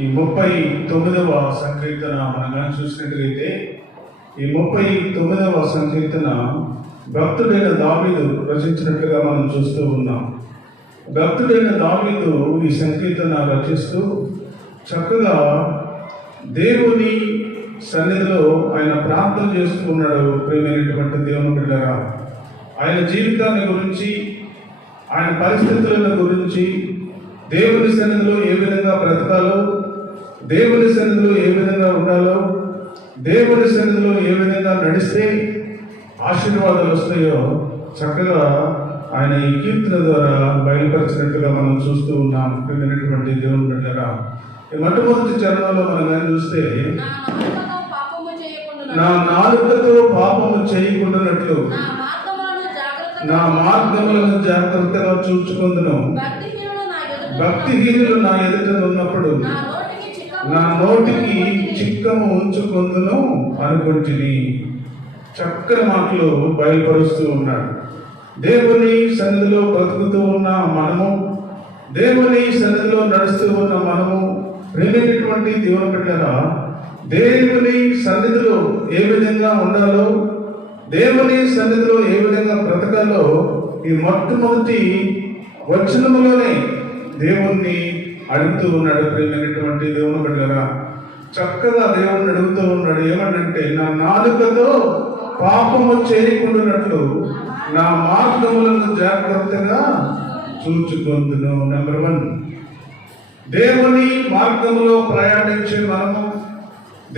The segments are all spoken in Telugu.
ఈ 39వ సంకీర్తన మనం చూసినట్లయితే ఈ 39వ సంకీర్తన భక్తుడైన దావీదు రచించినట్లుగా మనం చూస్తూ ఉన్నాం. భక్తుడైన దావీదు ఈ సంకీర్తన రచిస్తూ చక్కగా దేవుని సన్నిధిలో ఆయన ప్రార్థన చేస్తున్నాడు. ప్రియమైనటువంటి దేవుని బిడ్డలారా, ఆయన జీవితాన్ని గురించి, ఆయన పరిస్థితుల గురించి, దేవుని సన్నిధిలో ఏ విధంగా బ్రతకాలో, దేవుని సన్నిధిలో ఏ విధంగా ఉండాలో, దేవుని సన్నిధిలో ఏ విధంగా నడిస్తే ఆశీర్వాదాలు వస్తాయో చక్కగా ఆయన ఈ కీర్తన ద్వారా బయలుపరిచినట్టుగా మనం చూస్తూ ఉన్నాం. ప్రియమైనటువంటి దేవుని బిడ్డలారా, ఈ మొట్టమొదటి చరణంలో మనం కానీ చూస్తే, నా నాలుకతో పాపము చేయకుండానట్లు నా మార్గములను జాగ్రత్తగా చూచుకొందును. భక్తిహీనులు నా ఎదుట ఉన్నప్పుడు నా నోటికి చిక్కము ఉంచుకొందును అనుకుంటుని. చక్కని మాటలు బయలుపరుస్తూ ఉన్నాడు. దేవుని సన్నిధిలో బ్రతుకుతూ ఉన్న మనము, దేవుని సన్నిధిలో నడుస్తూ ఉన్న మనము, ప్రేమైనటువంటి దేవుని బిడ్డలారా, దేవుని సన్నిధిలో ఏ విధంగా ఉండాలో, దేవుని సన్నిధిలో ఏ విధంగా బ్రతకాలో ఈ మొట్టమొదటి వచనములోనే దేవుణ్ణి అడుగుతూ ఉన్నాడు. ప్రియమైనటువంటి దేవుని బిడ్డలారా, చక్కగా దేవుణ్ణి అడుగుతూ ఉన్నాడు. ఏమంటే, నా నాలుకతో పాపము చేయకుండానట్లు నా మార్గములను జాగ్రత్తగా చూచుకొందును. నెంబర్ 1, దేవుని మార్గములో ప్రయాణించే మనము,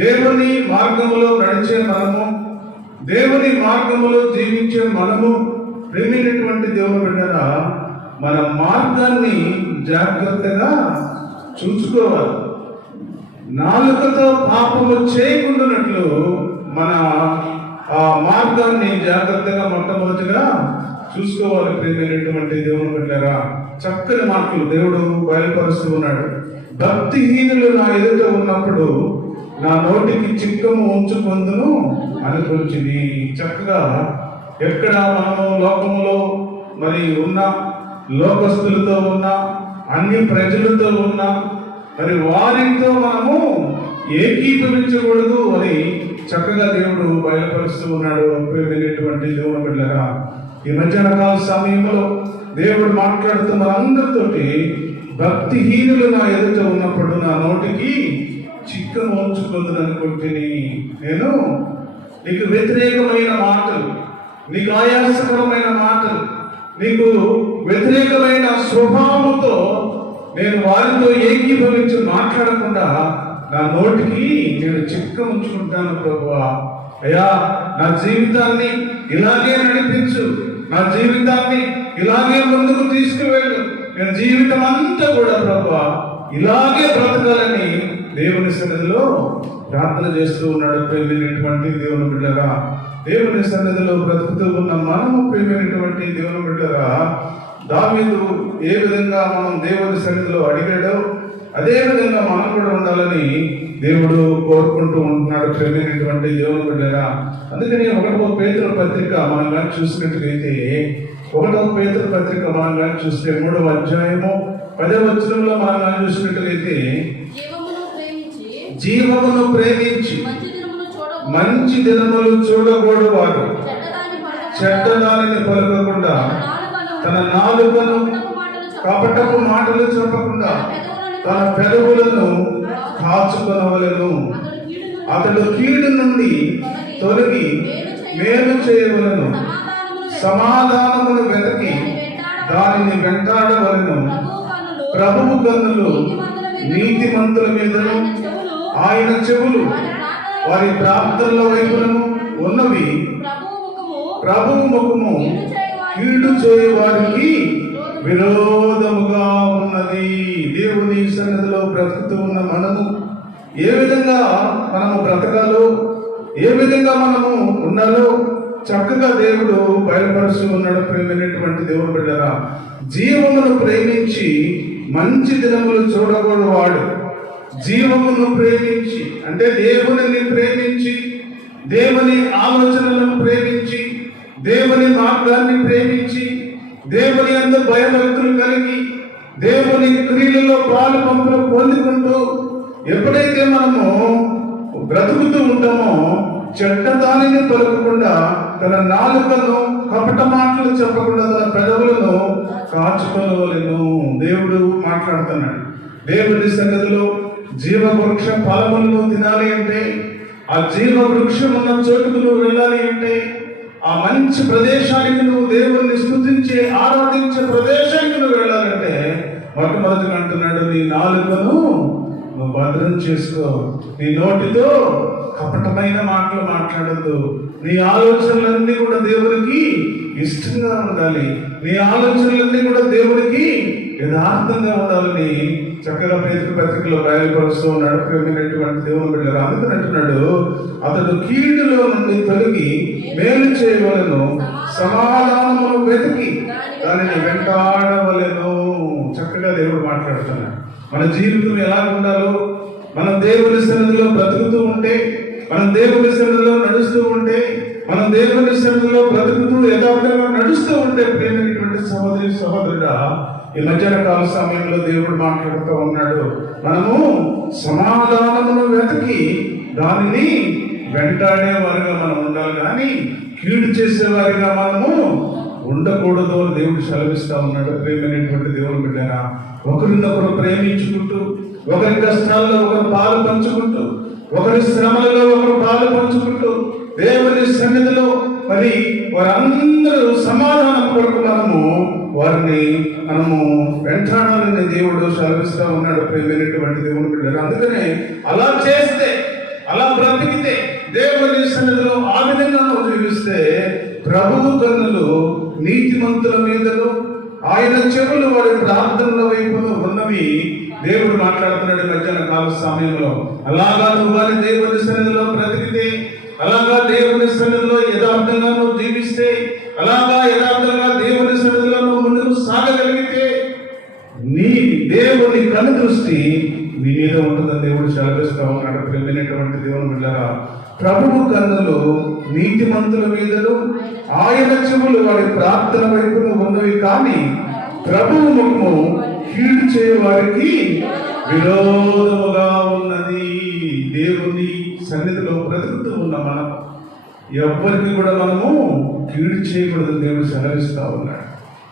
దేవుని మార్గములో నడిచే మనము, దేవుని మార్గములో జీవించే మనము, ప్రేమైనటువంటి దేవుని బిడ్డలారా, మన మార్గాన్ని జాగ్రత్తగా చూసుకోవాలి. నాలుకతో పాపము చేయకుండానట్లు మన ఆ మార్గాన్ని జాగ్రత్తగా మొట్టమొదటిగా చూసుకోవాలి. ప్రియమైనటువంటి దేవుని బిడ్డలారా, చక్కని మాటలు దేవుడు బయలుపరుస్తూ ఉన్నాడు. భక్తిహీనులు నా ఎదుట ఉన్నప్పుడు నా నోటికి చిక్కము ఉంచుకొందును అనుకుంటుంది. చక్కగా ఎక్కడ మనము లోకములో మరి ఉన్న లోకస్తులతో ఉన్న అన్ని ప్రజలతో ఉన్న మరి వారితో మనము ఏకీభవించకూడదు అని చక్కగా దేవుడు బయలుపరుస్తూ ఉన్నాడు. ప్రియమైనటువంటి దేవుని బిడ్డలారా, ఈ మధ్యాహ్న కాల సమయంలో దేవుడు మాట్లాడుతూ మనందరితోటి, భక్తిహీనులు నా ఎదుట ఉన్నప్పుడు నా నోటికి చిక్కము ఉంచుకుందని అనుకుంటుని. నేను నీకు వ్యతిరేకమైన మాటలు, నీకు ఆయాసకరమైన మాటలు, నీకు వ్యతిరేకమైన స్వభావంతో నేను వారితో ఏకీభవించి మాట్లాడకుండా నా నోటికి నేను చిక్క ఉంచుకుంటాను. ప్రభువా, అయ్యా, నా జీవితాన్ని ఇలాగే నడిపించు, నా జీవితాన్ని ఇలాగే ముందుకు తీసుకువెళ్ళు, నేను జీవితం అంతా కూడా ప్రభువా ఇలాగే బ్రతకాలని దేవుని సన్నిధిలో ప్రార్థన చేస్తూ ఉన్నాడు. ప్రియమైనటువంటి దేవుని బిడ్డలారా, దేవుని సన్నిధిలో బ్రతుకుతూ ఉన్న మనము, ప్రియమైనటువంటి దేవుని బిడ్డలారా, దావీదు ఏ విధంగా మనం దేవుని సన్నిధిలో అడిగాడో అదే విధంగా మనం కూడా ఉండాలని దేవుడు కోరుకుంటూ ఉంటున్నాడు. ప్రియమైనటువంటి దేవుని బిడ్డలారా, అందుకని 1వ పేతురు పత్రిక మనం కానీ చూసినట్లయితే, 1వ పేతురు పత్రిక మనం కానీ చూస్తే 3వ అధ్యాయము 10వ వచనంలో మనం కానీ చూసినట్లయితే, జీవమును ప్రేమించి మంచి దినములు చూడకూడదు వారు చెడ్డదానిని పలకకుండా, తన నాలుకను కపటపు మాటలు చెప్పకుండా తన పెదవులను కాచుకొనవలెను. అతడు కీడు నుండి తొలగి మేలు చేయవలెను, సమాధానమును వెతకి దానిని వెంటాడవలెను. ప్రభువు కన్నులు నీతిమంతుల మీదను, ఆయన చెవులు వారి ప్రార్థనల వైపులను ఉన్నవి. ప్రభువు ముఖము కీడు చేయ వారికి విరోధముగా ఉన్నది. దేవుని సన్నిధిలో బ్రతుకుతూ ఉన్న మనము ఏ విధంగా మనము బ్రతకాలో, ఏ విధంగా మనము ఉండాలో చక్కగా దేవుడు బయలుపరుస్తూ ఉన్నాడు. ప్రేమైనటువంటి దేవుని బిడ్డలారా, జీవమును ప్రేమించి మంచి దినములు చూడకూడదు వాడు. జీవమును ప్రేమించి అంటే దేవుని ప్రేమించి, దేవుని ఆలోచనలను ప్రేమించి, దేవుని మార్గాన్ని ప్రేమించి, దేవుని యందు భయభక్తులు కలిగి, దేవుని క్రియలలో పాలు పంపులు పొందుకుంటూ ఎప్పుడైతే మనము బ్రతుకుతూ ఉంటామో చెడ్డ దానిని పలకకుండా తన నాలుకను కపట మాటలు చెప్పకుండా తన పెదవులను కాచుకొనవలెను. దేవుడు మాట్లాడుతున్నాడు. దేవుని సన్నిధిలో జీవ వృక్ష ఫలములను తినాలి అంటే, ఆ జీవ వృక్షం ఉన్న చోటుకు నువ్వు వెళ్ళాలి అంటే, ఆ మంచి ప్రదేశానికి నువ్వు దేవుణ్ణి స్తుతించే ఆరాధించే ప్రదేశానికి నువ్వు వెళ్ళాలంటే మొట్టమొదటిగా అంటున్నాడు, నీ నాలుకను నువ్వు భద్రం చేసుకో. నీ నోటితో కపటమైన మాటలు మాట్లాడద్దు. నీ ఆలోచనలన్నీ కూడా దేవునికి ఇష్టంగా ఉండాలి. నీ ఆలోచనలన్నీ కూడా దేవునికి యథార్థంగా ఉండాలని చక్కగా పేతురు పత్రికలో బయలుపరుస్తూ ఉన్నాడు. ప్రేమైనటువంటి దేవుని బిడ్డలారా, అందుకని అంటున్నాడు, అతడు కీడులో నుండి తొలగి మేలు చేయవలెను, సమాధానమును వెతికి దానిని వెంటాడవలెను. చక్కగా దేవుడు మాట్లాడుతున్నాడు. మన జీవితం ఎలా ఉండాలో, మనం దేవుని సన్నిధిలో బ్రతుకుతూ ఉంటే, మనం దేవుని సన్నిధిలో నడుస్తూ ఉంటే, మనం దేవుని సన్నిధిలో బ్రతుకుతూ యథార్థంగా నడుస్తూ ఉంటే, ప్రేమైనటువంటి సహోదరి సహోదరుడా, ఈ మధ్యాహ్న కాల సమయంలో దేవుడు మాట్లాడుతూ ఉన్నాడు, మనము సమాధానమును వెతికి దానిని వెంటాడే వారిగా మనం ఉండాలి, కానీ కీడు చేసేవారిగా మనము ఉండకూడదు అని దేవుడు సెలవిస్తా ఉన్నాడు. ప్రేమైనటువంటి దేవుని బిడ్డరా, ఒకరినొకరు ప్రేమించుకుంటూ, ఒకరి కష్టాల్లో ఒకరు పాలు పంచుకుంటూ, ఒకరి శ్రమలలో ఒకరు పాలు పంచుకుంటూ, దేవుని సన్నిధిలో మరి వారందరూ సమాధానం కొరకు వారిని మనము వెంటాడాలని దేవుడు సెలవిస్తా ఉన్నాడు. ప్రేమైనటువంటి దేవుని బిడ్డలు, అందుకనే అలా చేస్తే, అలా బ్రతికితే, దేవుని సన్నిధిలో ఆ విధంగా నువ్వు జీవిస్తే ప్రభువు కన్నులు నీతిమంతుల మీదను, ఆయన చెవులు వారి ప్రార్థనల వైపును ఉన్నవి. దేవుడు మాట్లాడుతున్నాడు మధ్యాహ్న కాల సమయంలో. అలాగా నువ్వు వారి దేవుని సన్నిధిలో బ్రతికితే, అలాగా దేవుని సన్నిధిలో యథార్థంగా నువ్వు జీవిస్తే, అలాగా యథార్థంగా దేవుని సన్నిధిలో నువ్వు ముందుకు సాగగలిగితే నీ దేవుని కను దృష్టి నీ మీద ఉంటుందని దేవుడు సెలవిస్తా ఉన్నాడు. ప్రేమైనటువంటి దేవుని బిడ్డలారా, ప్రభువు కన్నులు నీతిమంతుల మీదను, ఆయన చెవులు వారి ప్రార్థన వైపును ఉన్నవి, కానీ ప్రభువు ముఖము కీడు చేయ వారికి విరోధముగా ఉన్నది. దేవుని సన్నిధిలో బ్రతుకుతూ ఉన్న మనం ఎవ్వరికి కూడా మనము కీడు చేయకూడదు దేవుడు సెలవిస్తా ఉన్నాడు.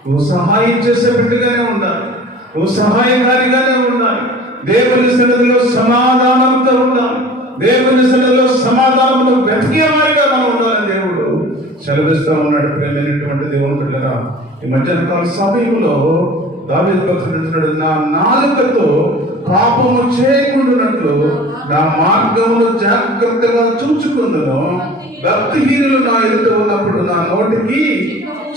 నువ్వు సహాయం చేసే బిడ్డగానే ఉండాలి, నువ్వు సహాయకారిగానే ఉండాలి. దేవుని సన్నిధిలో సమాధానంతో ఉండాలి, దేవుని సన్నిధిలో సమాధానంలో వెతికే వారిగా మనం ఉండాలని దేవుడు సెలవిస్తా ఉన్నాడు. ప్రేమైనటువంటి దేవుని బిడ్డలారా, ఈ మధ్యాహ్న కాల సమయంలో దావీదు భక్తుడు అంటున్నాడు, నా నాలుకతో పాపము చేయకుండానట్లు నా మార్గమును జాగ్రత్తగా చూచుకుందును, భక్తిహీనులు నా ఎదుట ఉన్నప్పుడు నా నోటికి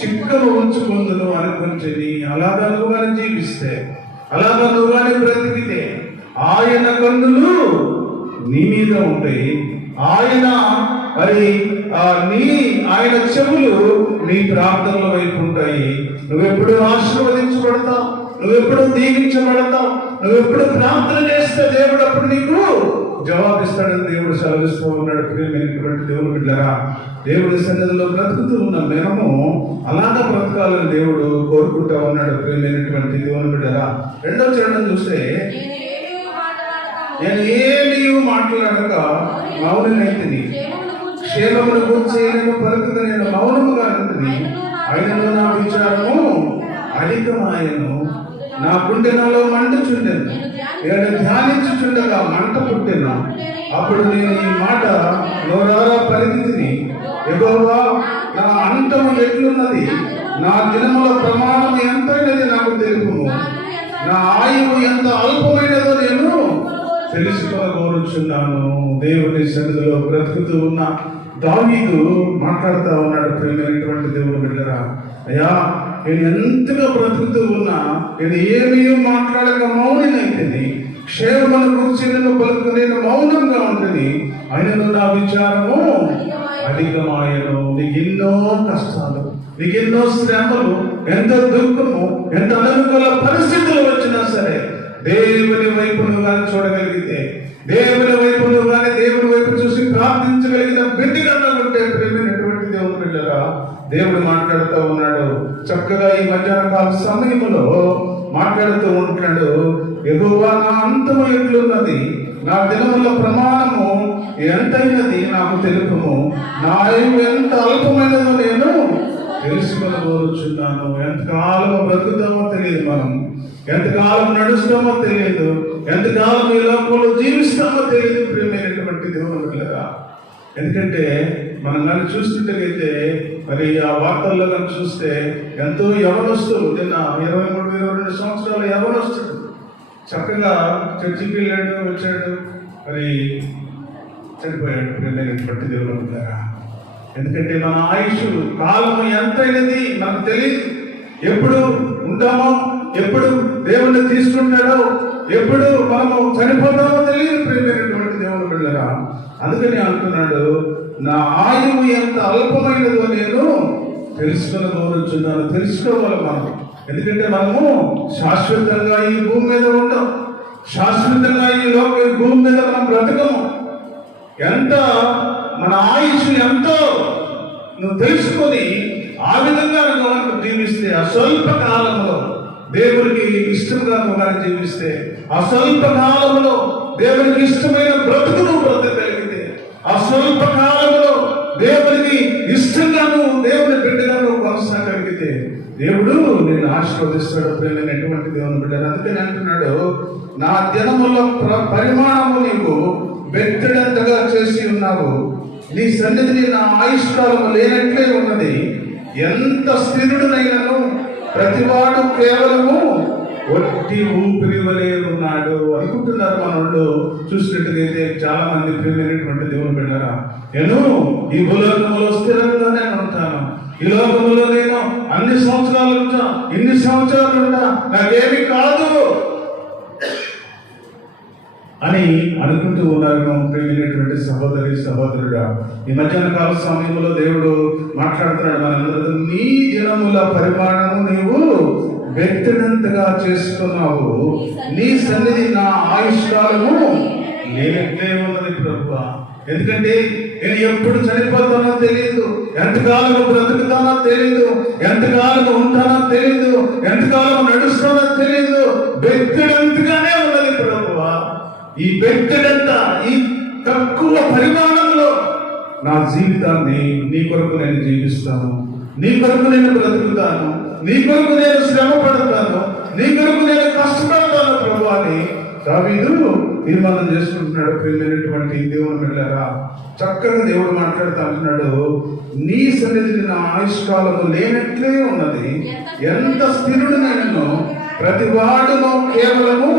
చిక్కను ఉంచుకుందును అనుకుంటుంది. అలాగా నువ్వు కానీ జీవిస్తే, అలాగా నువ్వు కానీ బ్రతికితే ఆయన కన్నులు నీ మీద ఉంటాయి, ఆయన మరి ఆయన చెవులు నీ ప్రార్థనల వైపు ఉంటాయి. నువ్వెప్పుడు ఆశీర్వదించబడతావు, నువ్వెప్పుడు దీవించబడతావు, నువ్వెప్పుడు ప్రార్థన చేస్తే దేవుడు అప్పుడు నీకు జవాబిస్తాడని దేవుడు సెలవిస్తూ ఉన్నాడు. ప్రియమైనటువంటి దేవుని బిడ్డలారా, దేవుడి సన్నిధిలో బ్రతుకుతూ ఉన్న మనము అలాగా బ్రతకాలని దేవుడు కోరుకుంటా ఉన్నాడు. ప్రియమైనటువంటి దేవుని బిడ్డలారా, రెండో చరణం చూస్తే, నేను ఏమీ మాట్లాడక మౌనమైతిని, క్షేమమును గురించి నేను పలుకక నేను మౌనముగా ఉంటుంది, ఆయనను నా విచారము అధికమాయను, నా గుండె నాలో మండుచుండెను, నేను ధ్యానించుచుండగా మంట పుట్టెను. అప్పుడు నేను ఈ మాట నోరారా పలికితిని, యెహోవా నా అంతము ఎట్లున్నది, నా దినముల ప్రమాణం ఎంతైనది నాకు తెలుపుము, నా ఆయువు ఎంత అల్పమైనదో నేను తెలుసుకోగోరుచున్నాను. దేవుని సన్నిధిలో బ్రతుకుతూ ఉన్న దావీదు మాట్లాడుతూ ఉన్నాడు. ప్రియమైనటువంటి దేవుని బిడ్డలారా, అయ్యా నేను ఎంతగా బ్రతుకుతూ ఉన్నా, నేను ఏమీ మాట్లాడక మౌనమైతిని, క్షేమమును గురించి నేను పలుకు నేను మౌనంగా ఉంటుంది, ఆయనను నా విచారము అధికమాయను. నీకు ఎన్నో కష్టాలు, నీకు ఎన్నో శ్రమలు, ఎంత దుఃఖము, ఎంత అనుకూల పరిస్థితులు వచ్చినా సరే దేవుని వైపు నువ్వు కానీ చూడగలిగితే, దేవుని వైపు నువ్వు కానీ దేవుని వైపు చూసి ప్రార్థించగలిగిన బిడ్డగా ఉంటే, ప్రేమైనటువంటి దేవుని బిడ్డలారా, దేవుడు మాట్లాడుతూ ఉన్నాడు. చక్కగా ఈ మధ్యాహ్న కాల సమయంలో మాట్లాడుతూ ఉంటున్నాడు. యెహోవా నా అంతము ఎట్లున్నది, నా దినముల ప్రమాణము ఎంతైనది నాకు తెలుపుము, నా ఆయువు ఎంత అల్పమైనదో నేను తెలుసుకొనగోరుచున్నాను. ఎంతకాలం బ్రతుకుతామో తెలియదు, మనం ఎంతకాలం నడుస్తామో తెలియదు, ఎంతకాలం ఈ లోకంలో జీవిస్తామో తెలియదు. ప్రియమైనటువంటి దేవుని బిడ్డలారా, ఎందుకంటే మనం కానీ చూస్తుంటే మరి ఆ వార్తల్లో కానీ చూస్తే ఎంతో యవనస్తులు, నిన్న 23-22 సంవత్సరాల యవనస్తుడు చక్కగా చర్చికి వెళ్ళాడు, వచ్చాడు, మరి చనిపోయాడు. ప్రియమైనటువంటి దేవుని బిడ్డలారా, ఎందుకంటే మన ఆయుష్ కాలం ఎంతైనది మనకు తెలియదు. ఎప్పుడు ఉంటామో, ఎప్పుడు దేవుణ్ణి తీసుకుంటాడో, ఎప్పుడు మనము చనిపోతామో తెలియదు. ప్రియమైనటువంటి దేవుని బిడ్డలారా, అందుకని అంటున్నాడు, నా ఆయువు ఎంత అల్పమైనదో నేను తెలుసుకోవాలనుకుంటున్నాను. తెలుసుకోవాలి మనం, ఎందుకంటే మనము శాశ్వతంగా ఈ భూమి మీద ఉండం, శాశ్వతంగా ఈ భూమి మీద మనం బ్రతకము. ఎంత మన ఆయుష్ ఎంతో నువ్వు తెలుసుకొని ఆ విధంగా నువ్వు జీవిస్తే, అస్వల్ప కాలంలో దేవునికి ఇష్టంగా నువ్వు జీవిస్తే, అస్వల్ప కాలంలో దేవునికి ఇష్టమైన బ్రతుకు నువ్వు బ్రతకగలిగితే, అస్వల్ప కాలంలో దేవునికి ఇష్టంగా నువ్వు దేవుని బిడ్డగా నువ్వు కొనసాగలిగితే దేవుడు నేను ఆశీర్వదిస్తాడు. ప్రేమైనటువంటి దేవుని బిడ్డలు, అందుకని అంటున్నాడు, నా దినముల పరిమాణము నీవు బెత్తడంతగా చేసి ఉన్నావు, నీ సన్నిధిని నా ఆయుష్కాలము లేనట్లే ఉన్నది. ఎంత స్థిరుడునైనను ప్రతివాడు కేవలము ఒట్టి ఊపిరి వలె ఉన్నాడు అనుకుంటున్నారు. మన వాళ్ళు చూసినట్టుగైతే చాలా మంది ప్రియమైనటువంటి దేవుని బిడ్డలారా, నేను ఈ భూలోకములో స్థిరంగానే ఉంటాను, ఈ లోకములో నేను అన్ని సంవత్సరాలు ఉంటా, ఇన్ని సంవత్సరాలు ఉంటా, నాకేమి కాదు అని అనుకుంటూ ఉన్నారు. ప్రియమైనటువంటి సహోదరి సహోదరుడా, ఈ మధ్యాహ్న కాల సమయంలో దేవుడు మాట్లాడుతున్నాడు మనందరితో, నీ దినముల పరిమాణము నీవు వ్యక్తినంతగా చేసుకున్నావు, నీ సన్నిధి నా ఆయుష్కాలము లేనట్లే ఉన్నది ప్రభువా. ఎందుకంటే నేను ఎప్పుడు చనిపోతానో తెలియదు, ఎంతకాలం బ్రతుకుతానో తెలియదు, ఎంతకాలం ఉంటానో తెలియదు, ఎంతకాలం నడుస్తానో తెలియదు. వ్యక్తినంతగానే ఉన్నది ప్రభువా. ఈ వ్యక్తిగత ఈ తక్కువ పరిమాణంలో నా జీవితాన్ని నీ కొరకు నేను జీవిస్తాను, నీ కొరకు నేను బ్రతుకుతాను, నీ కొరకు నేను శ్రమ పడతాను, నీ కొరకు నేను కష్టపడతాను ప్రభు అని దావీదు తీర్మానం చేసుకుంటున్నాడు. ప్రియమైనటువంటి దేవుని బిడ్డలారా, చక్కగా దేవుడు మాట్లాడుతూ అంటున్నాడు, నీ సన్నిధిని నా ఆయుష్కాలము లేనట్లే ఉన్నది. ఎంత స్థిరుడు నేను, ప్రతి వాడును కేవలము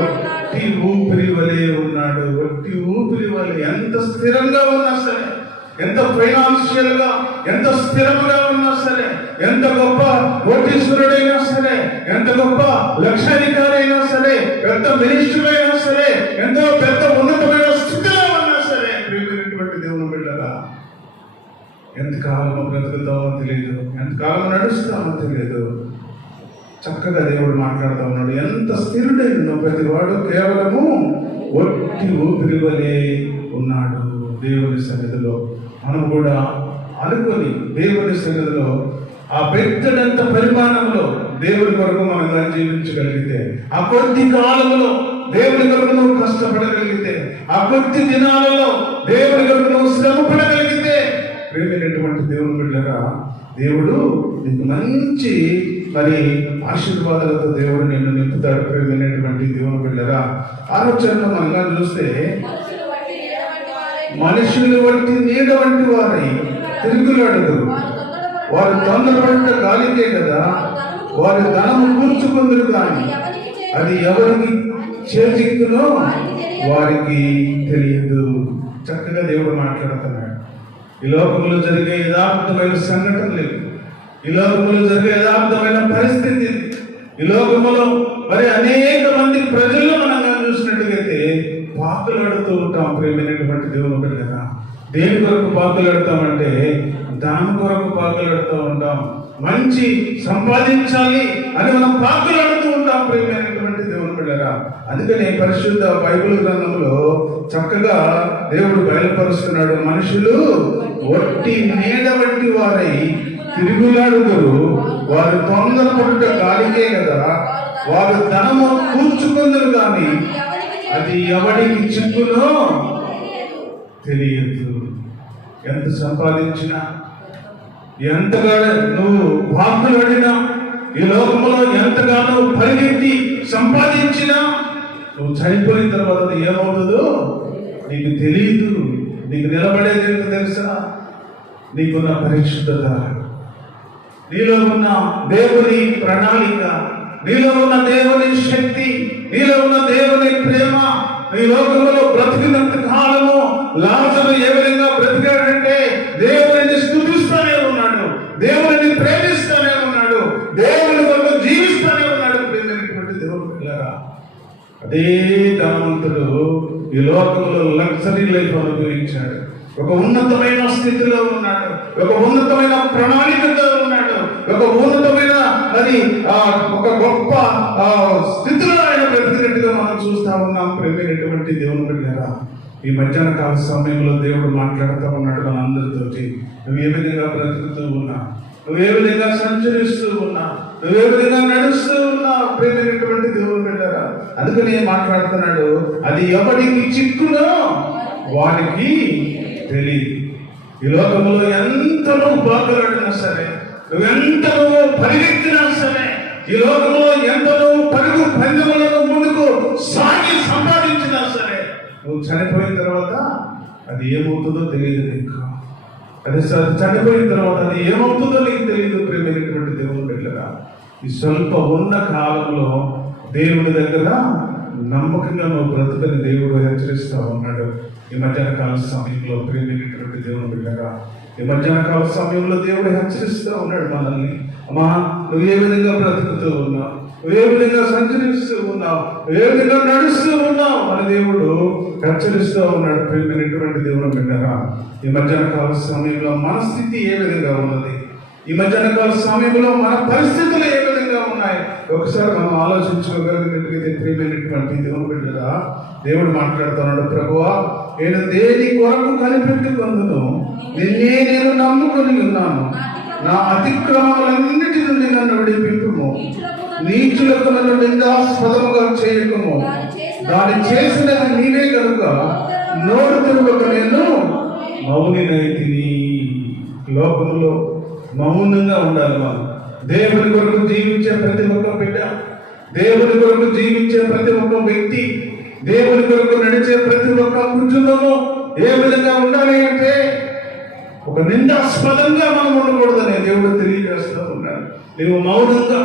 ఒట్టి ఊపిరి వలె ఉన్నాడు. ఒట్టి ఊపిరి వలె ఎంత స్థిరంగా ఉన్నా సరే, ఎంత ఫైనాన్షియల్ గా ఎంత స్థిరంగా ఉన్నా సరే, ఎంత గొప్ప కోటీశ్వరుడైనా సరే, ఎంత గొప్ప లక్షాధికారి అయినా సరే, పెద్ద మినిస్టర్ అయినా సరే, ఎంతో పెద్ద ఉన్నతమైన స్థితిలో ఉన్నా సరే, ప్రియమైనటువంటి దేవుని బిడ్డలారా, ఎంతకాలం బ్రతుకుతామో తెలియదు, ఎంతకాలం నడుస్తామో తెలియదు. చక్కగా దేవుడు మాట్లాడుతూ ఉన్నాడు, ఎంత స్థిరుడైన ప్రతి వాడు కేవలము ఒట్టి ఊపిరి వలె ఉన్నాడు. దేవుని సన్నిధిలో మనం కూడా అనుకొని దేవుని సన్నిధిలో ఆ పెద్దడంత పరిమాణంలో దేవుని కొరకు మనం జీవించగలిగితే, ఆ కొద్ది కాలంలో దేవుని కొరకు నువ్వు కష్టపడగలిగితే, ఆ కొద్ది దినాలలో దేవుని కొరకు నువ్వు శ్రమ పడగలిగితే, ప్రియమైనటువంటి దేవుని బిడ్డగా దేవుడు నీకు మంచి మరి ఆశీర్వాదాలతో దేవుడు నిన్ను నింపుతాడు. ప్రియమైనటువంటి దేవుని బిడ్డగా ఆలోచనలో మనగా చూస్తే, మనుషులు వంటి నీడ వంటి వారై తిరుగులాడదు, వారు తొందరపడ్డ గాలికే కదా వారి ధనము కూర్చుకుందరు, కానీ అది ఎవరికి చేజిక్కునో వారికి తెలియదు. చక్కగా దేవుడు మాట్లాడుతున్నాడు. ఈ లోకంలో జరిగే యథార్థమైన సంఘటనలు, ఈ లోకంలో జరిగే యథార్థమైన పరిస్థితి, ఈ లోకంలో మరి అనేక మంది ప్రజల్లో మనం చూసినట్టుగైతే పాకులాడుతూ ఉంటాం. ప్రియమైనటువంటి దేవుని బిడ్డలారా, దేని కొరకు పాకులాడతామంటే దాని కొరకు పాకులాడుతూ ఉంటాం. మంచి సంపాదించాలి అని మనం పాకులాడుతూ ఉంటాం. ప్రియమైనటువంటి దేవుని బిడ్డలారా, అందుకని పరిశుద్ధ బైబిల్ గ్రంథంలో చక్కగా దేవుడు బయలుపరుస్తున్నాడు, మనుషులు ఒట్టి నీడ వంటి వారై తిరుగులాడుదురు, వారు తొందరపడుట గాలికే కదా, వారు ధనము కూర్చుకుందరు కానీ అది ఎవరికి చిక్కునో తెలియదు. ఎంత సంపాదించినా, ఎంతగా నువ్వు వాక్కులాడినా, ఈ లోకంలో ఎంతగానో పరిగెత్తి సంపాదించినా, నువ్వు చనిపోయిన తర్వాత అది ఏమవుతుందో నీకు తెలియదు. నీకు నిలబడేది ఏంటో తెలుసా? నీకున్న పరిశుద్ధత, నీలో ఉన్న దేవుని ప్రణాళిక, నీలో ఉన్న దేవుని శక్తి, నీలో ఉన్న దేవుని ప్రేమ. ఈ లోకంలో బ్రతికినంత కాలము లాజరు ఏ విధంగా బ్రతికాడంటే దేవుని స్తుతిస్తూనే ఉన్నాడు, దేవుని ప్రేమిస్తూనే ఉన్నాడు, దేవుని కొరకు జీవిస్తూనే ఉన్నాడు. ప్రేమైనటువంటి దేవుని పిల్లరా, అదే ధనవంతుడు ఈ లోకంలో లగ్జరీ లైఫ్ అనుభవించాడు. ఒక ఉన్నతమైన స్థితిలో ఉన్నాడు, ఒక ఉన్నతమైన ప్రణాళికతో ఉన్నాడు, ఒక ఉన్నతమైన ఒక గొప్ప స్థితిలో ఆయన బ్రతికినట్టుగా మనం చూస్తా ఉన్నాం. ప్రేమైనటువంటి దేవుని బిడ్డలారా, ఈ మధ్యాహ్న కాల సమయంలో దేవుడు మాట్లాడుతూ ఉన్నాడు మన అందరితోటి. నువ్వు ఏ విధంగా బ్రతుకుతూ ఉన్నా, నువ్వు ఏ విధంగా సంచరిస్తూ ఉన్నా, నువ్వు ఏ విధంగా నడుస్తూ ఉన్నా, ప్రేమైనటువంటి దేవుని బిడ్డలారా, అందుకని మాట్లాడుతున్నాడు, అది ఎవరికి చిక్కునో వారికి తెలియదు. ఈ లోకంలో ఎంతలో బాధలాడినా సరే, నువ్వెంతలో పరిగెత్తినా సరే, ఈ లోకంలో ఎంతలో పరుగు పందెములను ముందుకు సాగి సంపాదించినా సరే, నువ్వు చనిపోయిన తర్వాత అది ఏమవుతుందో తెలియదు నీకు. అది చనిపోయిన తర్వాత అది ఏమవుతుందో నీకు తెలియదు. ప్రేమైనటువంటి దేవుని బిడ్డలారా, ఈ స్వల్ప ఉన్న కాలంలో దేవుడి దగ్గర నమ్మకంగా నువ్వు బ్రతుకని దేవుడు హెచ్చరిస్తూ ఉన్నాడు. ఈ మధ్యాహ్న కాల సమయంలో ప్రేమైనటువంటి దేవుని బిడ్డగా, ఈ మధ్యాహ్న కాల సమయంలో దేవుడు హెచ్చరిస్తూ ఉన్నాడు మనల్ని. అమ్మా, నువ్వు ఏ విధంగా బ్రతుకుతూ ఉన్నావు, నువ్వు ఏ విధంగా సంచరిస్తూ ఉన్నావు, ఏ విధంగా నడుస్తూ ఉన్నావు అని దేవుడు హెచ్చరిస్తూ ఉన్నాడు. ప్రేమైనటువంటి దేవుని బిడ్డగా, ఈ మధ్యాహ్న కాల సమయంలో మన స్థితి ఏ విధంగా ఉన్నది, ఈ మధ్యాహ్న కాల సమయంలో మన పరిస్థితులు ఏ విధంగా ఉన్నాయి, ఒకసారి మనం ఆలోచించుకోగలిగినట్టుగా ప్రియమైనటువంటి దేవుని బిడ్డగా దేవుడు మాట్లాడుతున్నాడు. ప్రభువా, నేను దేని కొరకు కనిపెట్టుకుందును, నిన్నే నేను నమ్ముకొని ఉన్నాను. నా అతిక్రమములన్నిటి నుండి నన్ను విడిపింపుము, నీచులకు నన్ను నిందాస్పదముగా చేయకము. దాన్ని చేసినది నీవే కనుక నోరు తెరవక నేను మౌనినైతిని. లోకంలో మౌనంగా ఉండాలి మనం. దేవుని కొరకు జీవించే ప్రతి ఒక్క బిడ్డ, దేవుని కొరకు జీవించే ప్రతి ఒక్క వ్యక్తి, దేవుని కొరకు నడిచే ప్రతి ఒక్క కుటుంబము ఏ విధంగా ఉండాలి అంటే ఒక నిందాస్పదంగా మనం ఉండకూడదని దేవుడు తెలియజేస్తూ ఉన్నాడు. నువ్వు మౌనంగా,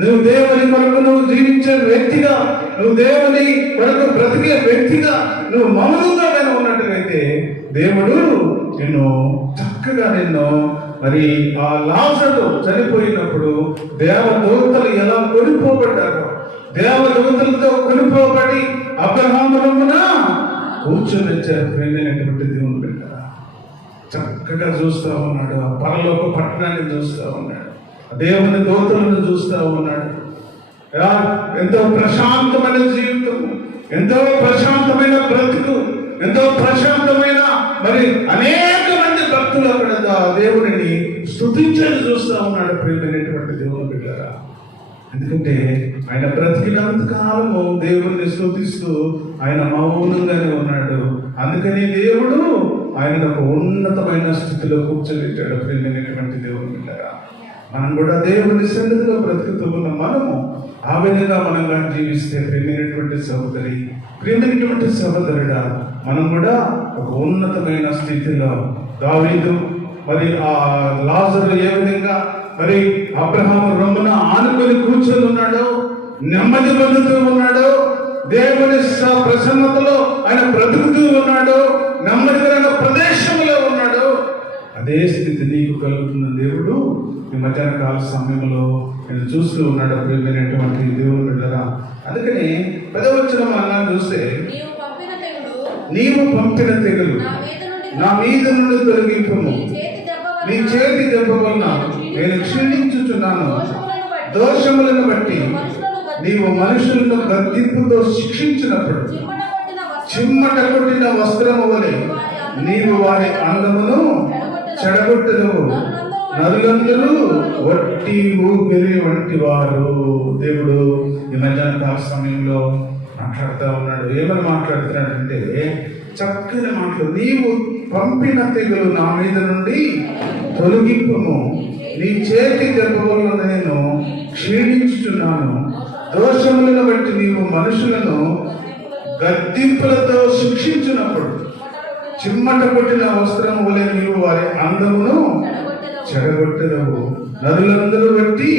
నువ్వు దేవుని కొరకు నువ్వు జీవించే వ్యక్తిగా, నువ్వు దేవుని కొరకు బ్రతికే వ్యక్తిగా నువ్వు మౌనంగా కానీ ఉన్నట్టుగైతే దేవుడు నిన్ను చక్కగా మరి ఆ లాజరు చనిపోయినప్పుడు దేవదూతలు ఎలా కొనిపోబడ్డారో, దేవదూతలతో కొనిపోబడి అబ్రహాము రొమ్మున కూర్చొనిచ్చారు. ప్రేమైనటువంటి దేవుని బిడ్డ చక్కగా చూస్తూ ఉన్నాడు, ఆ పరలోక పట్టణాన్ని చూస్తూ ఉన్నాడు, దేవుని దూతలను చూస్తూ ఉన్నాడు. ఎంతో ప్రశాంతమైన జీవితం, ఎంతో ప్రశాంతమైన బ్రతుకు, ఎంతో ప్రశాంతమైన మరి అనేక మంది భక్తులు అక్కడ దేవుడిని స్తుతించని చూస్తూ ఉన్నాడు. ప్రియమైనటువంటి దేవుని బిడ్డలారా, ఎందుకంటే ఆయన బ్రతికినంత కాలము దేవుడిని స్తుతిస్తూ ఆయన మౌనంగానే ఉన్నాడు. అందుకని దేవుడు ఆయన ఒక ఉన్నతమైన స్థితిలో కూర్చోబెట్టాడు. ప్రియమైనటువంటి దేవుని బిడ్డలారా, మనం కూడా దేవుని సన్నిధిలో బ్రతుకుతూ ఉన్న మనము ఆ విధంగా మనంగా జీవిస్తే, ప్రియమైనటువంటి సహోదరి, ప్రియమైనటువంటి సహోదరుడా, మనం కూడా ఒక ఉన్నతమైన స్థితిలో దావీదు మరి ఆ లాజరు ఏ విధంగా మరి అబ్రహాము రొమ్మున ఆనుకొని కూర్చొని ఉన్నాడు, నెమ్మది పొందుతూ ఉన్నాడు, దేవుని ప్రసన్నతలో ఆయన బ్రతుకుతూ ఉన్నాడు, నెమ్మదికరమైన ప్రదేశంలో ఉన్నాడు. అదే స్థితి నీకు కలుగుతున్న దేవుడు ఈ మధ్యాహ్న కాల సమయంలో నేను చూస్తూ ఉన్నాడు. ప్రియమైనటువంటి దేవుని బిడ్డలారా, అందుకని 10వ వచనం అలా చూస్తే, నీవు పంపిన తెగులు నా మీద నుండి తొలగింపుము, నీ చేతి దెబ్బ వలన నేను క్షీణించుచున్నాను. దోషములను బట్టి నీవు మనుషులను గద్దింపుతో శిక్షించినప్పుడు చిమ్మట కొట్టిన వస్త్రము వలె నీవు వారి అందమును చెడగొట్టెదవు. నరులందరూ వట్టి ఊపిరి వంటి వారు. దేవుడు ఈ మధ్యాహ్న కాల సమయంలో మాట్లాడుతూ ఉన్నాడు. ఏమని మాట్లాడుతున్నాడంటే చక్కని మాటలు. నీవు పంపిన తెగులు నా మీద నుండి తొలగింపుము, నీ చేతి దెబ్బ వల్ల నేను క్షీణించుచున్నాను. దోషములను బట్టి నీవు మనుషులను గద్దింపులతో శిక్షించినప్పుడు చిమ్మట కొట్టిన వస్త్రం వలె నీవు వారి అందమును చెడగొట్టెదవు. నరులందరూ బట్టి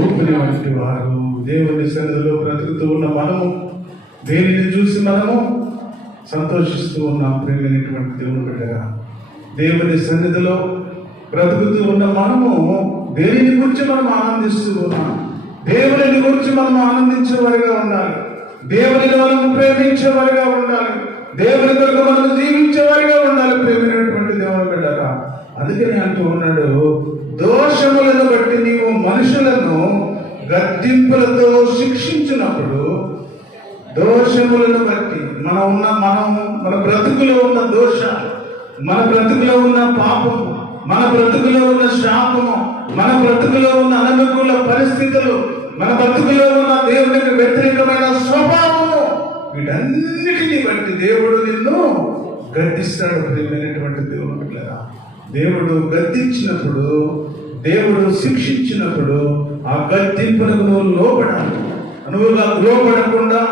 ఊపిరి వంటి వారు. దేవుని సన్నిధిలో బ్రతుకుతూ ఉన్న మనము దేనిని చూసి మనము సంతోషిస్తూ ఉన్నాం? ప్రేమైనటువంటి దేవుని బిడ్డగా, దేవుని సన్నిధిలో బ్రతుకుతూ ఉన్న మనము దేనిని గురించి మనం ఆనందిస్తూ ఉన్నాం? దేవుని గురించి మనం ఆనందించేవారిగా ఉండాలి. దేవుని మనం ప్రేమించేవారిగా ఉండాలి. దేవుని కొరకు మనం జీవించేవారిగా ఉండాలి. ప్రేమైనటువంటి దేవుని బిడ్డగా, అందుకని అంటూ ఉన్నాడు, దోషములను బట్టి నీవు మనుషులను గద్దింపులతో శిక్షించినప్పుడు, దోషములను బట్టి మన బ్రతుకులో ఉన్న దోషాలు, మన బ్రతుకులో ఉన్న పాపము, మన బ్రతుకులో ఉన్న శాపము, మన బ్రతుకులో ఉన్న అనుకూల పరిస్థితులు, మన బ్రతుకులో ఉన్న దేవునికి వ్యతిరేకమైన స్వభావము, వీటన్నిటిని బట్టి దేవుడు నిన్ను గద్దిస్తాడు. ప్రియమైనటువంటి దేవుని బిడ్డలారా, దేవుడు గద్దించినప్పుడు, దేవుడు శిక్షించినప్పుడు ఆ గద్దింపునకు నువ్వు లోపడాలి. నువ్వుగా లోపడకుండా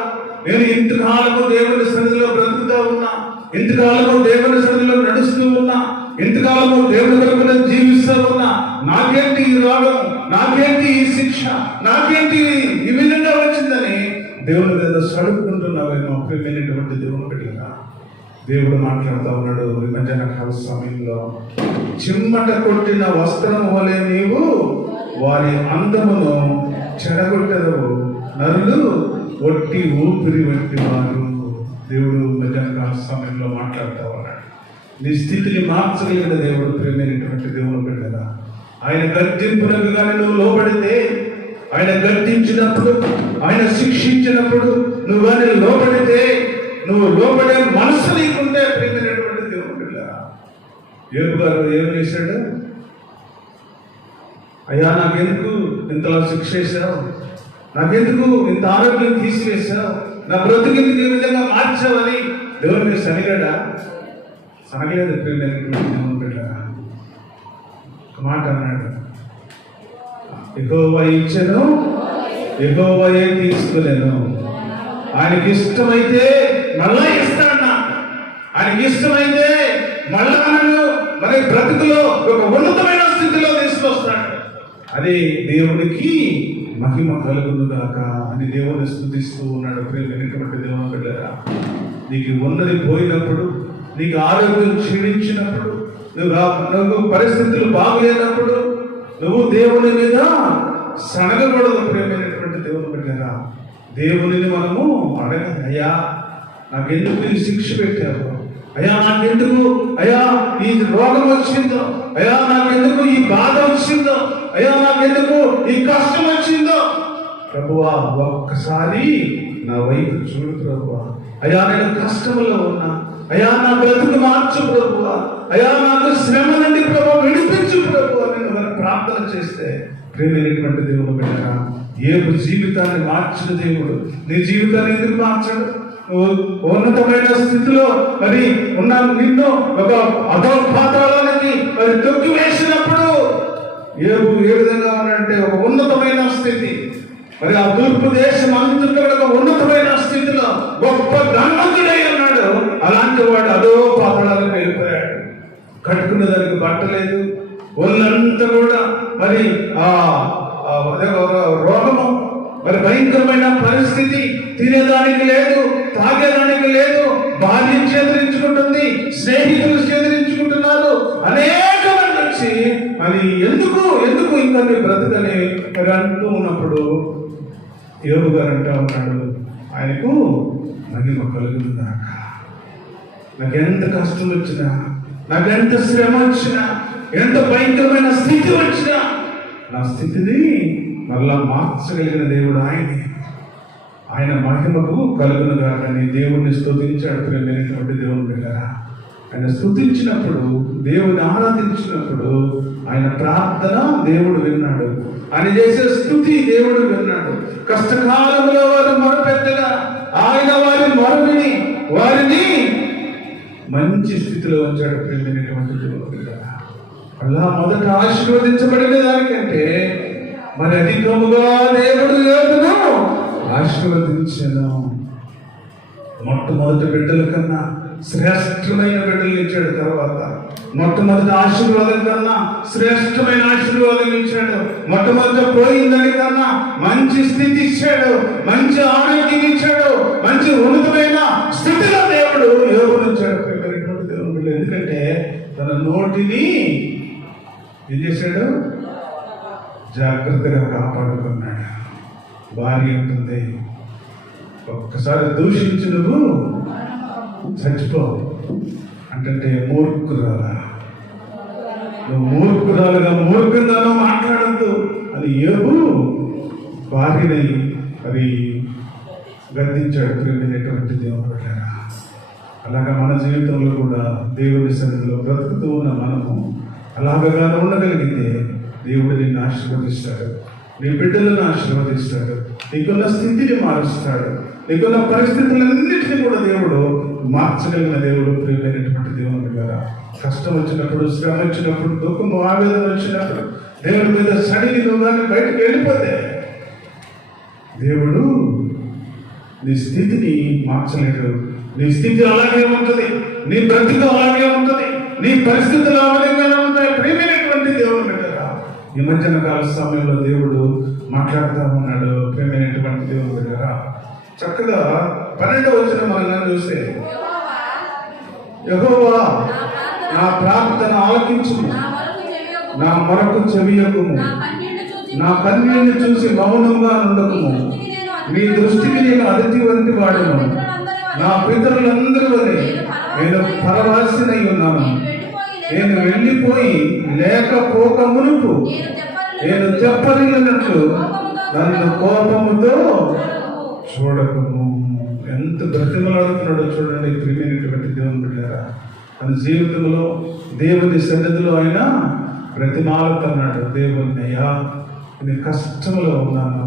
నేను ఇంతకాలము దేవుని సన్నిధిలో బ్రతుకుతూ ఉన్నా, ఇంతకాలము దేవుని సన్నిధిలో నడుస్తూ ఉన్నా, ఇంతకాలము దేవుని కొరకు జీవిస్తూ ఉన్నా, నాకేంటి ఈ రోగం, నాకేంటి ఈ శిక్ష, నాకేంటి ఈ విధంగా వచ్చిందని దేవుని మీద సడుపుకుంటున్నావేమో. ప్రియమైనటువంటి దేవుని బిడ్డలారా, దేవుడు మాట్లాడుతూ ఉన్నాడు ఈ మధ్యాహ్న కాల సమయంలో, చిమ్మట కొట్టిన వస్త్రం వలె నీవు వారి అందమును చెడగొట్టెదవు. నరులు వట్టి ఊపిరి వంటి వారు. దేవుడు మధ్యాహ్న కాల సమయంలో మాట్లాడుతూ ఉన్నాడు. నీ స్థితిని మార్చగలిగిన దేవుడు. ప్రేమైనటువంటి దేవుని బిడ్డగా, ఆయన గద్దింపునకు కానీ నువ్వు లోబడితే, ఆయన గద్దించినప్పుడు, ఆయన శిక్షించినప్పుడు నువ్వు కానీ లోబడితే, నువ్వు లోబడే మనసు నీకుంటే, ప్రేమైనటువంటి దేవుని బిడ్డ, యోబు గారు ఏం చేశాడు? అయ్యా నాకెందుకు ఇంతలా శిక్ష వేశావు, నాకెందుకు ఇంత ఆరోగ్యం తీసివేశావు, నా బ్రతుకెందుకు ఈ విధంగా మార్చావని దేవుని మీద సనిగాడా? సనగలేదు. ప్రియమైనటువంటి దేవుని బిడ్డ, ఒక మాట అన్నాడు, యెహోవా ఇచ్చెను, యెహోవాయే తీసుకునేను. ఆయనకి ఇష్టమైతే మళ్ళా ఇస్తాడు. ఆయనకి ఇష్టమైతే మళ్ళా మన బ్రతుకులో ఒక ఉన్నతమైన స్థితిలో తీసుకొస్తాడు. అది దేవునికి మహిమ కలుగును గాక అని దేవుని స్తుతిస్తూ ఉన్నాడు. ప్రియమైనటువంటి దేవుని బిడ్డలారా, నీకు ఉన్నది పోయినప్పుడు, నీకు ఆరోగ్యం క్షీణించినప్పుడు, నువ్వు పరిస్థితులు బాగలేనప్పుడు నువ్వు దేవుని మీద సనగకూడదు. ప్రియమైనటువంటి దేవుని బిడ్డలారా, దేవునిని మనము అడగాలి. అయ్యా నాకెందుకు ఈ శిక్ష పెట్టావు, అయ్యా నాకెందుకు, అయ్యా ఈ రోగం వచ్చిందో, అయ్యా నాకెందుకు ఈ బాధ వచ్చిందో, అయ్యా నాకెందుకు ఈ కష్టం వచ్చిందో, ప్రభువా ఒక్కసారి నా వైపు చూడు ప్రభువా. అయ్యా నేను కష్టంలో ఉన్నా, అయ్యా నా బ్రతుకు మార్చు ప్రభువా, అయ్యా నాకు శ్రమ నుండి ప్రభు విడిపించు ప్రభువా నేను ప్రార్థన చేస్తే, ప్రియమైనటువంటి దేవుని బిడ్డగా, యోబు జీవితాన్ని మార్చిన దేవుడు నీ జీవితాన్ని ఎందుకు మార్చాడు? ఉన్నతమైన స్థితిలో మరి ఉన్న నిన్ను ఒక అధోపాతాళానికి మరి తొక్కి వేసినప్పుడు యోబు ఏ విధంగా ఉన్నాడంటే ఒక ఉన్నతమైన స్థితి, మరి ఆ తూర్పు దేశం అంతటా ఒక ఉన్నతమైన స్థితిలో గొప్ప ధనవంతుడై ఉన్నాడు. అలాంటి వాడు అధోపాతాళానికి వెళ్ళిపోయాడు. కట్టుకునే దానికి బట్టలేదు, ఒళ్ళంతా కూడా మరి ఆ రోగము, మరి భయంకరమైన పరిస్థితి, తినేదానికి లేదు, తాగేదానికి లేదు, భార్య చేదరించుకుంటుంది, స్నేహితులు చేదరించుకుంటున్నారు, అనేక మంది వచ్చి మరి ఎందుకు ఇంకా బ్రతకని మరి అంటూ ఉన్నప్పుడు యోబు గారు అంటూ ఉన్నాడు, ఆయనకు మహిమ కలుగుతుందాక. నాకెంత కష్టం వచ్చినా, నాకెంత శ్రమ వచ్చినా, ఎంత భయంకరమైన స్థితి వచ్చినా, నా స్థితిని మరలా మార్చగలిగిన దేవుడు ఆయనే. ఆయన మహిమకు కలుగును కాకని దేవుణ్ణి స్తుతించాడు. ప్రియమైనటువంటి దేవుని బిడ్డలారా, ఆయన స్తుతించినప్పుడు, దేవుని ఆరాధించినప్పుడు ఆయన ప్రార్థన దేవుడు విన్నాడు, ఆయన చేసే స్తుతి దేవుడు విన్నాడు. కష్టకాలంలో వారు మొరపెట్టగా ఆయన వారి మొరవిని వారిని మంచి స్థితిలో ఉంచాడు. ప్రేమైనటువంటి అలా మొదట ఆశీర్వదించబడిన దానికంటే మరి అధికముగా దేవుడు యోబును ఆశీర్వదించెను. మొట్టమొదటి బిడ్డల కన్నా శ్రేష్టమైన బిడ్డలు ఇచ్చాడు. తర్వాత మొట్టమొదటి ఆశీర్వాదం కన్నా శ్రేష్టమైన ఆశీర్వాదం ఇచ్చాడు. మొట్టమొదట పోయిందని కన్నా మంచి స్థితి ఇచ్చాడు, మంచి ఆరోగ్యం ఇచ్చాడు, మంచి ఉన్నతమైన స్థితిలో దేవుడు యోబును ఇచ్చాడు. దేవుడు ఎందుకంటే తన నోటిని ఏం చేశాడు? జాగ్రత్తగా కాపాడుకున్నాడు. భార్య ఉంటుంది, ఒక్కసారి దూషించి నువ్వు చచ్చిపో అంటే మూర్ఖురాలా, నువ్వు మూర్ఖంగానో మాట్లాడద్దు అని యోబు భార్యని అది గద్దించాడు. ప్రేమైనటువంటి దేవుడు బిడ్డలారా, అలాగా మన జీవితంలో కూడా దేవుని సన్నిధిలో బ్రతుకుతూ ఉన్న మనము అలాగగా ఉండగలిగితే దేవుడు నిన్ను ఆశీర్వదిస్తాడు, నీ బిడ్డలను ఆశీర్వదిస్తాడు, నీకున్న స్థితిని మారుస్తాడు, నీకున్న పరిస్థితులన్నింటినీ కూడా దేవుడు మార్చగలిగిన దేవుడు. ప్రియమైనటువంటి దేవుని కదా, కష్టం వచ్చినప్పుడు, శ్రమ వచ్చినప్పుడు, దుఃఖము ఆవేదన వచ్చినప్పుడు దేవుడి మీద సడిని నువ్వు బయటకు వెళ్ళిపోతే దేవుడు నీ స్థితిని మార్చలేడు. నీ స్థితి అలాగే ఉంటుంది, నీ బ్రతుకు అలాగే ఉంటుంది, నీ పరిస్థితులు అలాగే ఉంటాయి. ప్రియమైనటువంటి దేవుని బిడ్డరా, ఈ మధ్యన కాల సమయంలో దేవుడు మాట్లాడుతూ ఉన్నాడు. ప్రియమైనటువంటి దేవుని బిడ్డరా, చక్కగా 12వ వచనం మనం చూస్తే, యెహోవా నా ప్రార్థన ఆలకించుము, నా మొరకు చెవియకుము, నా కన్నీళ్లు చూసి మౌనంగా ఉండకుము. నీ దృష్టికి నేను అతిథి వంటి వాడును, నా పితరులందరూ వలె నేను పరవాసినై ఉన్నాను. నేను వెళ్ళిపోయి లేకపోక మునుపు నేను చెప్పలిగినట్లు నన్ను కోపముతో చూడకము. ఎంత బ్రతిమలాడుతున్నాడో చూడండి. ప్రియమైనటువంటి దేవుని బిడ్డలారా, తన జీవితంలో దేవుని సన్నిధిలో ఆయన బ్రతిమాలుతున్నాడు. దేవుని అయ్యా, నేను కష్టంలో ఉన్నాను,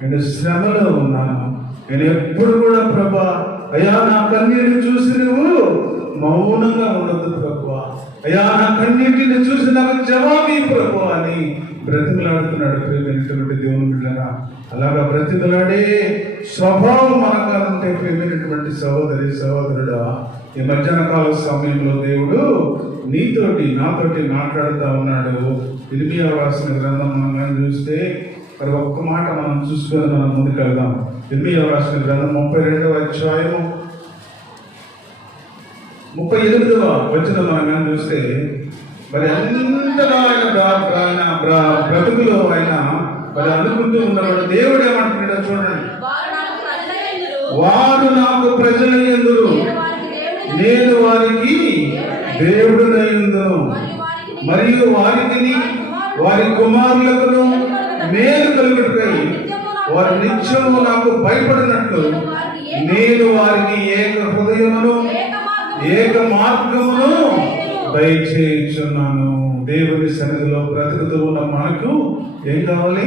నేను శ్రమలో ఉన్నాను, నేను ఎప్పుడు కూడా ప్రభా అయ్యా నా కన్నీటిని చూసి నువ్వు మౌనంగా ఉండదు ప్రభువా, అయ్యా నా కన్నీటిని చూసి నాకు జవాబీ ప్రభు అని బ్రతిమలాడుతున్నాడు. ప్రియమైనటువంటి దేవుని బిడ్డలారా, అలాగా బ్రతిమలాడే స్వభావం మనకు ఉంటే ప్రియమైనటువంటి సహోదరి సహోదరుడా, ఈ మధ్యాహ్న కాల సమయంలో దేవుడు నీతోటి నాతోటి మాట్లాడుతూ ఉన్నాడు. ఇర్మియా రాసిన గ్రంథం మనం చూస్తే మరి ఒక్క మాట మనం చూసుకొని మనం ముందుకెళ్దాం. ఇర్మియా రాసిన గ్రంథం 32వ అధ్యాయము 38వ వచనం మనం చూస్తే, మరి అంతగా ఆయన బ్రతుకులో ఆయన మరి అనుకుంటూ ఉన్నవాడు దేవుడు ఏమంటున్నాడో చూడండి. వారు నాకు ప్రజలయ్యందురు, నేను వారికి దేవుడునయ్యుందును, మరియు వారికి వారి కుమారులకు మేలు కలుగుటకై వారి నిత్యము నాకు భయపడినట్లు నేను వారికి ఏక హృదయమును ఏక మార్గమును దయచేయుచున్నాను. దేవుని సన్నిధిలో బ్రతుకుతూ ఉన్న మనకు ఏం కావాలి?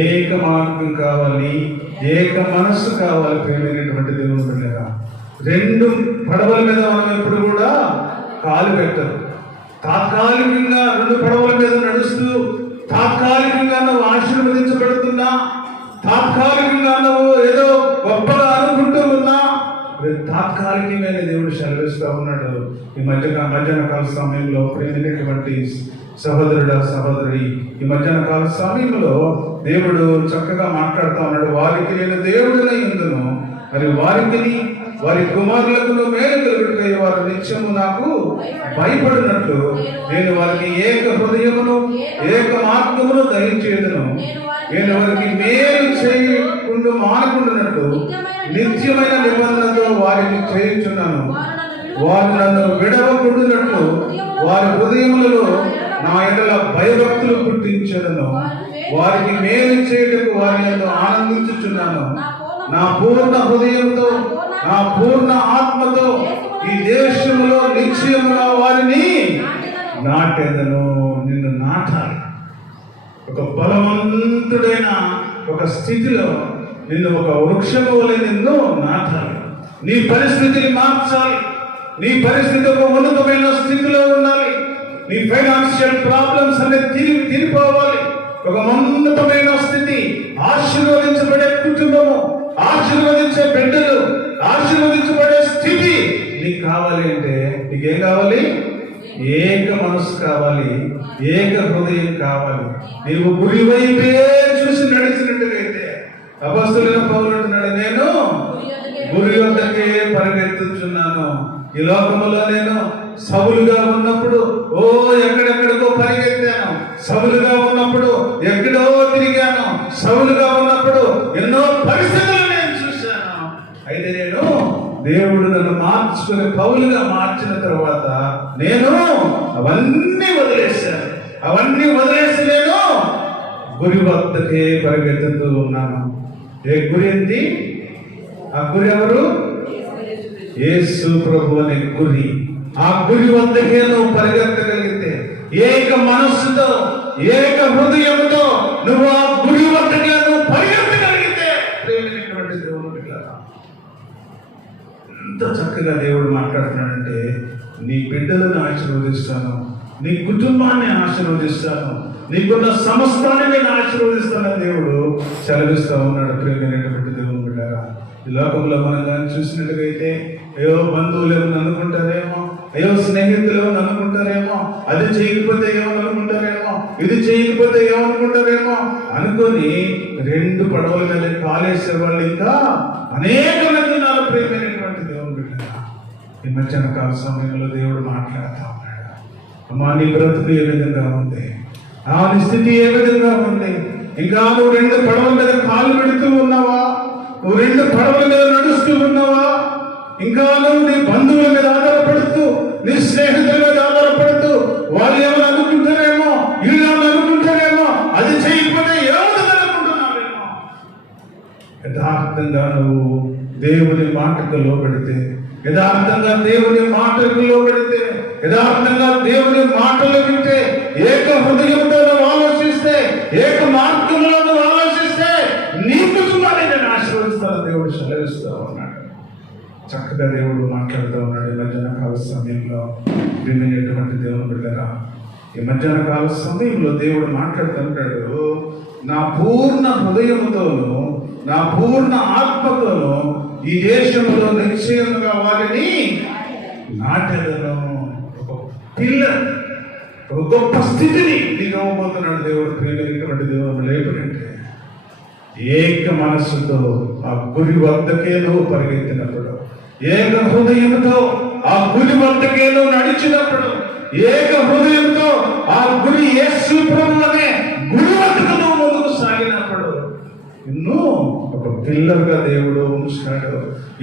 ఏక మార్గం కావాలి, ఏక మనస్సు కావాలి. ప్రేమైనటువంటి దేవుని బిడ్డలారా, రెండు పడవల మీద మనం ఎప్పుడు కూడా కాలు పెట్టరు. తాత్కాలికంగా రెండు పడవల మీద నడుస్తూ తాత్కాలికంగా నువ్వు ఆశీర్వదించబడుతున్నా, తాత్కాలికంగా నువ్వు ఏదో గొప్పగా అనుకుంటూ ఉన్నా, తాత్కాలికమైన దేవుడు సెలవిస్తూ ఉన్నాడు. ఈ మధ్యాహ్న కాల సమయంలో ప్రేమైనటువంటి సహోదరుడా సహోదరి, ఈ మధ్యాహ్న కాల సమయంలో దేవుడు చక్కగా మాట్లాడుతూ ఉన్నాడు. వారికి నేను దేవుడినై ఉందును, మరి వారికి వారి కుమారులకు మేలు కలుగుటకై వారు నిత్యము నాకు భయపడినట్లు నేను వారికి ఏక హృదయమును ఏక మార్గమును దయచేయుదును. నేను వారికి మేలు చేయకుండా మానకుండానట్లు నిత్యమైన నిబంధనతో వారిని చేయుచున్నాను. వారు నన్ను విడవకుండానట్లు వారి హృదయములలో నా ఎడల భయభక్తులు పుట్టించదను. వారికి మేలు చేయుటకు వారి యందు ఆనందించుచున్నాను. నా పూర్ణ హృదయంతో నా పూర్ణ ఆత్మతో ఈ దేశంలో నిశ్చయముగా వారిని నాటెదను, నిన్ను నాటాలి. ఒక బలవంతుడైన ఒక స్థితిలో నిన్ను ఒక వృక్షము వలె నిన్ను నాటాలి. నీ పరిస్థితిని మార్చాలి. నీ పరిస్థితి ఒక ఉన్నతమైన స్థితిలో ఉండాలి. నీ ఫైనాన్షియల్ ప్రాబ్లమ్స్ అనేది తిరిగిపోవాలి. ఒక ఉన్నతమైన స్థితి, ఆశీర్వదించబడే కుటుంబము, ఆశీర్వదించే బిడ్డలు, ఆశీర్వదించబడే స్థితి నీకు కావాలి అంటే నీకేం కావాలి? ఏక మనసు కావాలి, ఏక హృదయం కావాలి. నీవు గురి వైపే చూసి నడిచినట్టుగైతే అపొస్తలుడైన పౌలు అంటున్నాడు, నేను గురి వద్దకే పరిగెత్తుచున్నాను. ఈ లోకములో నేను సవులుగా ఉన్నప్పుడు ఎక్కడెక్కడికో పరిగెత్తాను. సవులుగా ఉన్నప్పుడు ఎక్కడో తిరిగాను. సవులుగా ఉన్నప్పుడు ఎన్నో పరిస్థితులు నేను చూశాను. అయితే నేను దేవుడు నన్ను మార్చుకుని పౌలుగా మార్చిన తర్వాత నేను అవన్నీ వదిలేశాను. అవన్నీ వదిలేసి నేను గురి వద్దకే పరిగెత్తుతూ ఉన్నాను. ఏ గురి ఏంటి? ఆ గురి ఎవరు? యేసు ప్రభు అనే గురి. ఆ గురి వద్దకే నువ్వు పరిగెత్తగలిగితే, ఏక మనస్సుతో, ఏక హృదయంతో నువ్వు ఆ గురి వద్దకే నువ్వు పరిగెత్తగలిగితే, ప్రేమైనటువంటి దేవుడు బిడ్డలారా, ఎంత చక్కగా దేవుడు మాట్లాడుతున్నాడంటే, నీ బిడ్డలను ఆశీర్వదిస్తాను, నీ కుటుంబాన్ని ఆశీర్వదిస్తాను, నీకున్న సమస్తాన్ని నేను ఆశీర్వదిస్తానని దేవుడు సెలవిస్తూ ఉన్నాడు. ప్రేమైనటువంటి దేవుడు బిడ్డలారా, ఈ లోకంలో మనం కానీ చూసినట్టుగైతే అయ్యో బంధువులు ఏమని అనుకుంటారేమో, అయ్యో స్నేహితులు ఏమని అనుకుంటారేమో, అది చేయకపోతే ఏమని అనుకుంటారేమో, ఇది చేయకపోతే ఏమనుకుంటారేమో అనుకొని 2 పడవల మీద కాలేసే వాళ్ళు ఇంకా అనేక మంది ఉన్నారు. ప్రేమైనటువంటి దేవుడు బిడ్డలారా, ఈ మధ్యాహ్న కాల సమయంలో దేవుడు మాట్లాడుతూ ఉన్నాడు. అమ్మా, నీ బ్రతుకు ఏ విధంగా ఉంది? నీ స్థితి ఏ విధంగా ఉంది? ఇంకా నువ్వు 2 పడవల మీద కాలు పెడుతూ ఉన్నావా? నువ్వు 2 పడవల మీద నడుస్తూ ఉన్నావా? ఇంకా నువ్వు నీ బంధువుల మీద ఆధారపడుతూ, నీ స్నేహితుల మీద ఆధారపడుతూ, వాళ్ళు ఏమని అనుకుంటారేమో, వీళ్ళు ఏమని అనుకుంటారేమో, అది చేయకపోతే ఏమని అనుకుంటున్నావేమో. యథార్థంగా నువ్వు దేవుని మాటకు లోబడితే, యథార్థంగా దేవుని మాటకు లోబడితే, యథార్థంగా దేవుని మాటలు వింటే, ఏక హృదయంతో నువ్వు ఆలోచిస్తే, ఏక మార్గంలో నువ్వు ఆలోచిస్తే, నీ కుటుంబాన్ని నేను ఆశీర్వదిస్తాను దేవుడు సెలవిస్తూ ఉన్నాడు. చక్కగా దేవుడు మాట్లాడుతూ ఉన్నాడు. ఈ మధ్యాహ్న కాల సమయంలో వినేటువంటి దేవుని బిడ్డలారా, ఈ మధ్యాహ్న కాల సమయంలో దేవుడు మాట్లాడుతుంటాడు, నా పూర్ణ హృదయముతోను, నా పూర్ణ ఆత్మతోను ఈ దేశంలో నిశ్చయముగా వారిని నాటెదను. ఒక పిల్లర్, ఒక గొప్ప స్థితిని నీకు ఇవ్వబోతున్నాడు దేవుడు. ప్రియమైనటువంటి దేవుడు లేపడంటే ఏక మనస్సుతో ఆ గురి వద్దకే నువ్వు పరిగెత్తినప్పుడు, ఏక హృదయంతో ఆ గురి వద్దకే నువ్వు నడిచినప్పుడు, ఏక హృదయంతో ఆ గురి యేసు ప్రభువు అనే గురి వద్దకు నువ్వు ముందుకు సాగినప్పుడు నిన్ను ఒక పిల్లర్గా దేవుడు ఉంచుతాడు.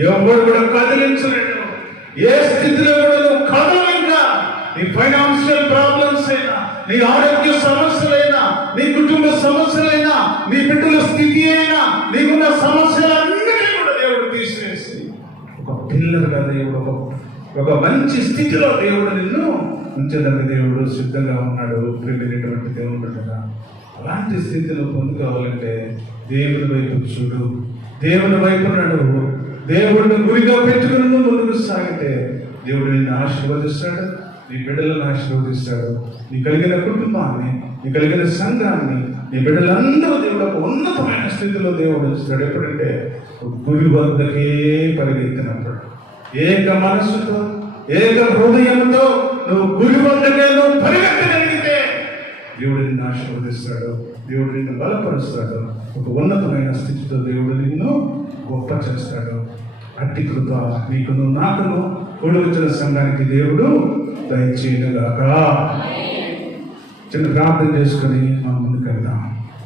ఎవరు కూడా కదిలించలేడు. ఏ స్థితిలో కూడా నువ్వు కదలు. ఇంకా నీ ఫైనాన్షియల్ ప్రాబ్లమ్స్ అయినా, నీ ఆరోగ్య సమస్యలైనా, నీ కుటుంబ సమస్యలైనా, నీ బిడ్డల స్థితి అయినా, నీకున్న సమస్యలన్నిటినీ కూడా దేవుడు తీసివేసి ఒక పిల్లర్గా దేవుడు ఒక మంచి స్థితిలో దేవుడు నిన్ను ఉంచడానికి దేవుడు సిద్ధంగా ఉన్నాడు. ప్రియమైనటువంటి దేవుడు బిడ్డలారా, అలాంటి స్థితిలో పొందుకోవాలంటే దేవుని వైపు చూడు, దేవుని వైపు నడువు, దేవుడిని గురిగా పెట్టుకుని ముందుకు సాగితే దేవుడు నిన్ను ఆశీర్వదిస్తాడు, నీ బిడ్డలను ఆశీర్వదిస్తాడు. నీ కలిగిన కుటుంబాన్ని, నీ కలిగిన సంఘాన్ని, నీ బిడ్డలందరూ దేవుడు ఒక ఉన్నతమైన స్థితిలో దేవుడు ఉంచుతాడు. ఎప్పుడంటే గురి వద్దకే పరిగెత్తినప్పుడు, ఏక మనస్సుతో, ఏక హృదయంతో నువ్వు గురి వద్దకే నువ్వు పరిగెత్తగలిగితే దేవుడు నిన్ను ఆశీర్వదిస్తాడు, దేవుడు నిన్ను బలపరుస్తాడు. ఒక ఉన్నతమైన స్థితితో దేవుడు నిన్ను గొప్ప చేస్తాడు. అట్టి కృప నీకును నాకును కూడి వచ్చిన సంఘానికి దేవుడు దయచేయనుగాక. చిన్న ప్రార్థన చేసుకొని మనం ముందుకు వెళ్దాం.